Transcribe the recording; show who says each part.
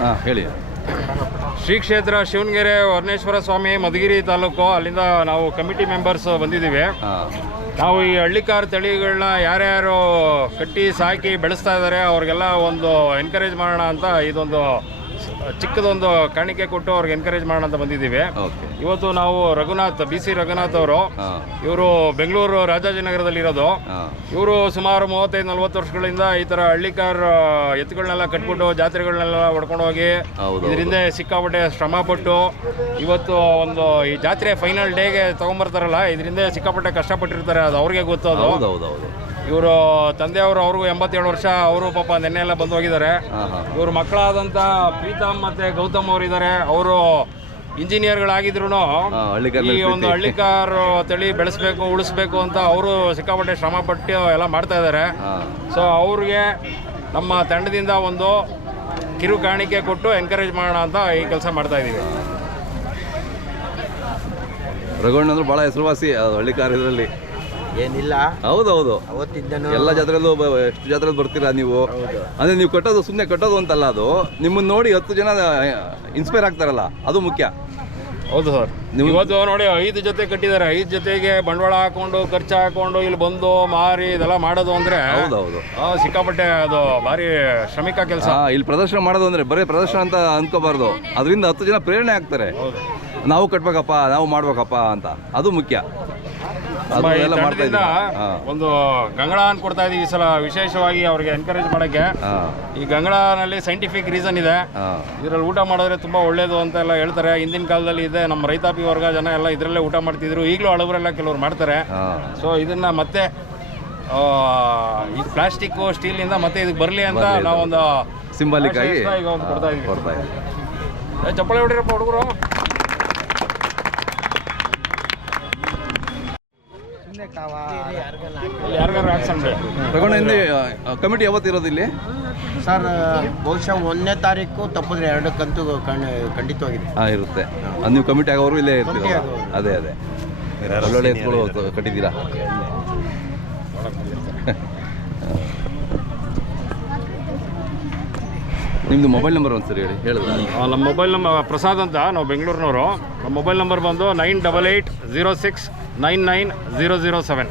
Speaker 1: ಹಾಂ ಹೇಳಿ.
Speaker 2: ಶ್ರೀ ಕ್ಷೇತ್ರ ಶಿವನಗೆರೆ ವರ್ಣೇಶ್ವರ ಸ್ವಾಮಿ ಮಧುಗಿರಿ ತಾಲೂಕು ಅಲ್ಲಿಂದ ನಾವು ಕಮಿಟಿ ಮೆಂಬರ್ಸ್ ಬಂದಿದ್ದೀವಿ. ನಾವು ಈ ಹಳ್ಳಿಕಾರ್ ತಳಿಗಳನ್ನ ಯಾರ್ಯಾರು ಕಟ್ಟಿ ಸಾಕಿ ಬೆಳೆಸ್ತಾ ಇದ್ದಾರೆ ಅವ್ರಿಗೆಲ್ಲ ಒಂದು ಎನ್ಕರೇಜ್ ಮಾಡೋಣ ಅಂತ ಇದೊಂದು ಚಿಕ್ಕದೊಂದು ಕಾಣಿಕೆ ಕೊಟ್ಟು ಅವ್ರಿಗೆ ಎನ್ಕರೇಜ್ ಮಾಡೋಣ ಅಂತ ಬಂದಿದ್ದೀವಿ. ಇವತ್ತು ನಾವು ರಘುನಾಥ್ ಬಿ ಸಿ ರಘುನಾಥ್ ಅವರು ಇವರು ಬೆಂಗಳೂರು ರಾಜಾಜಿನಗರದಲ್ಲಿ ಇರೋದು ಇವರು ಸುಮಾರು ಮೂವತ್ತೈದು ನಲ್ವತ್ತು ವರ್ಷಗಳಿಂದ ಈ ಥರ ಹಳ್ಳಿಕಾರ್ ಎತ್ತುಗಳನ್ನೆಲ್ಲ ಕಟ್ಬಿಟ್ಟು ಜಾತ್ರೆಗಳನ್ನೆಲ್ಲ ಹೊಡ್ಕೊಂಡು ಹೋಗಿ ಇದರಿಂದ ಸಿಕ್ಕಾಪಟ್ಟೆ ಶ್ರಮ ಪಟ್ಟು ಇವತ್ತು ಒಂದು ಈ ಜಾತ್ರೆ ಫೈನಲ್ ಡೇಗೆ ತಗೊಂಬರ್ತಾರಲ್ಲ ಇದರಿಂದ ಸಿಕ್ಕಾಪಟ್ಟೆ ಕಷ್ಟಪಟ್ಟಿರ್ತಾರೆ ಅದು ಅವ್ರಿಗೆ ಗೊತ್ತು ಅದು.
Speaker 1: ಹೌದು ಹೌದು ಹೌದು
Speaker 2: ಇವರು ತಂದೆಯವರು ಅವ್ರಿಗೂ ಎಂಬತ್ತೇಳು ವರ್ಷ ಅವರು ಪಾಪ ನಿನ್ನೆ ಎಲ್ಲ ಬಂದು ಹೋಗಿದ್ದಾರೆ. ಇವರು ಮಕ್ಕಳಾದಂಥ ಪ್ರೀತಮ್ ಮತ್ತೆ ಗೌತಮ್ ಅವರು ಇದ್ದಾರೆ ಅವರು ಇಂಜಿನಿಯರ್ಗಳಾಗಿದ್ರು ಈ ಒಂದು ಹಳ್ಳಿಕಾರ್ ತಳಿ ಬೆಳೆಸ್ಬೇಕು ಉಳಿಸ್ಬೇಕು ಅಂತ ಅವರು ಸಿಕ್ಕಾಪಟ್ಟೆ ಶ್ರಮ ಪಟ್ಟು ಎಲ್ಲ ಮಾಡ್ತಾ ಇದ್ದಾರೆ. ಸೊ ಅವ್ರಿಗೆ ನಮ್ಮ ತಂಡದಿಂದ ಒಂದು ಕಿರು ಕಾಣಿಕೆ ಕೊಟ್ಟು ಎನ್ಕರೇಜ್ ಮಾಡೋಣ ಅಂತ ಈ ಕೆಲಸ ಮಾಡ್ತಾ ಇದ್ದೀವಿ.
Speaker 1: ರಘುವಣ್ಣ ಅಂದ್ರೆ ಭಾಳ ಹೆಸರುವಾಸಿ ಹಳ್ಳಿಕಾರ್ ಇದರಲ್ಲಿ.
Speaker 3: ಏನಿಲ್ಲ.
Speaker 1: ಹೌದೌದು. ಹೌದು
Speaker 3: ಅವತ್ತಿಂದನೂ
Speaker 1: ಎಲ್ಲ ಜಾತ್ರೆಲ್ಲೂ ಬ- ಎಷ್ಟು ಜಾತ್ರೆಲಿ ಬರ್ತೀರಾ ನೀವು? ಅಂದ್ರೆ ನೀವು ಕಟ್ಟೋದು ಸುಮ್ಮನೆ ಕಟ್ಟೋದು ಅಂತಲ್ಲ ಅದು. ನಿಮ್ಮನ್ನು ನೋಡಿ ಹತ್ತು ಜನ ಇನ್ಸ್ಪೈರ್ ಆಗ್ತಾರಲ್ಲ ಅದು ಮುಖ್ಯ.
Speaker 2: ಹೌದು ಸರ್.
Speaker 1: ನೀವು-
Speaker 2: ಇವತ್ತು ನೋಡಿ ಐದು ಜೊತೆ ಕಟ್ಟಿದ್ದಾರೆ. ಐದು ಜೊತೆಗೆ ಬಂಡವಾಳ ಹಾಕೊಂಡು ಖರ್ಚು ಹಾಕೊಂಡು ಇಲ್ಲಿ ಬಂದು ಮಾರಿ ಇದೆಲ್ಲ ಮಾಡೋದು ಅಂದ್ರೆ
Speaker 1: ಹೌದು ಹೌದು
Speaker 2: ಆ, ಸಿಕ್ಕಾಪಟ್ಟೆ ಅದು ಭಾರಿ ಶ್ರಮಿಕ ಕೆಲಸ.
Speaker 1: ಇಲ್ಲಿ ಪ್ರದರ್ಶನ ಮಾಡೋದು ಅಂದ್ರೆ ಬರೀ ಪ್ರದರ್ಶನ ಅಂತ ಅನ್ಕೋಬಾರ್ದು. ಅದರಿಂದ ಹತ್ತು ಜನ ಪ್ರೇರಣೆ ಆಗ್ತಾರೆ. ನಾವು ಕಟ್ಬೇಕಪ್ಪ ನಾವು ಮಾಡ್ಬೇಕಪ್ಪ ಅಂತ. ಅದು ಮುಖ್ಯ. ಎಲ್ಲ ಮಾಡ್ತಾ
Speaker 2: ಅಂತ
Speaker 1: ಇದ್ದೀವಿ. ಹಾಂ.
Speaker 2: ಒಂದು ಗಂಗಳಾನ್ ಕೊಡ್ತಾ ಇದೀವಿ ಈ ಸಲ. ವಿಶೇಷವಾಗಿ ಅವ್ರಿಗೆ ಎನ್ಕರೇಜ್ ಮಾಡಕ್ಕೆ.
Speaker 1: ಹಾಂ.
Speaker 2: ಈ ಗಂಗಳಾನಲ್ಲಿ ಸೈಂಟಿಫಿಕ್ ರೀಸನ್ ಇದೆ.
Speaker 1: ಇದ್ರಲ್ಲಿ
Speaker 2: ಇದರಲ್ಲಿ ಊಟ ಮಾಡಿದ್ರೆ ತುಂಬಾ ಒಳ್ಳೇದು ಅಂತ ಎಲ್ಲ ಹೇಳ್ತಾರೆ. ಹಿಂದಿನ ಕಾಲದಲ್ಲಿ ಇದೆ. ನಮ್ಮ ರೈತಾಪಿ ವರ್ಗ ಜನ ಎಲ್ಲ ಇದರಲ್ಲೇ ಊಟ ಮಾಡ್ತಿದ್ರು. ಈಗಲೂ ಹಳಬರೆಲ್ಲ ಕೆಲವರು ಮಾಡ್ತಾರೆ.
Speaker 1: ಹಾಂ.
Speaker 2: ಸೊ ಇದನ್ನ ಮತ್ತೆ ಆ, ಈ ಪ್ಲಾಸ್ಟಿಕ್ಕು ಸ್ಟೀಲಿಂದ ಮತ್ತೆ ಇದಕ್ಕೆ ಬರಲಿ ಅಂತ. ನಾವೊಂದು
Speaker 1: ಸಿಂಬಾಲಿಕ್ ಆಗಿ
Speaker 2: ಈಗ ಒಂದು ಕೊಡ್ತಾ ಇದೀವಿ.
Speaker 1: ಕೊಡ್ತಾ ಇದ್ದೀವಿ.
Speaker 2: ಏ, ಹೊಡಿರಪ್ಪ ಹುಡುಗರು.
Speaker 1: ಹಿಂದೆ ಕಮಿಟಿ ಯಾವತ್ತು ಇರೋದು ಇಲ್ಲಿ?
Speaker 3: ಸರ್ ಬಹುಶಃ ಒಂದನೇ ತಾರೀಕು ತಪ್ಪಿದ್ರೆ ಎರಡು ಕಂತು ಕಣ್- ಖಂಡಿತವಾಗಿದೆ.
Speaker 1: ಹಾಂ ಇರುತ್ತೆ. ಅದು ನೀವು ಕಮಿಟಿ ಆಗೋರು ಇಲ್ಲೇ ಇರ್ತೀರ. ಅದೇ ಅದೇ. ಒಳ್ಳೊಳ್ಳೆ ಎತ್ಗಳು ಕಟ್ಟಿದ್ದೀರಾ? ನಿಮ್ಮದು ಮೊಬೈಲ್ ನಂಬರ್ ಒಂದ್ಸರಿ ಹೇಳಿ ಹೇಳಿದ್ರೆ
Speaker 2: ನಮ್ಮ ಮೊಬೈಲ್ ನಂಬರ್ ಪ್ರಸಾದ್ ಅಂತ ನಾವು ಬೆಂಗಳೂರಿನವರು. ನಮ್ಮ ಮೊಬೈಲ್ ನಂಬರ್ ಬಂದು nine double eight zero six nine nine zero zero seven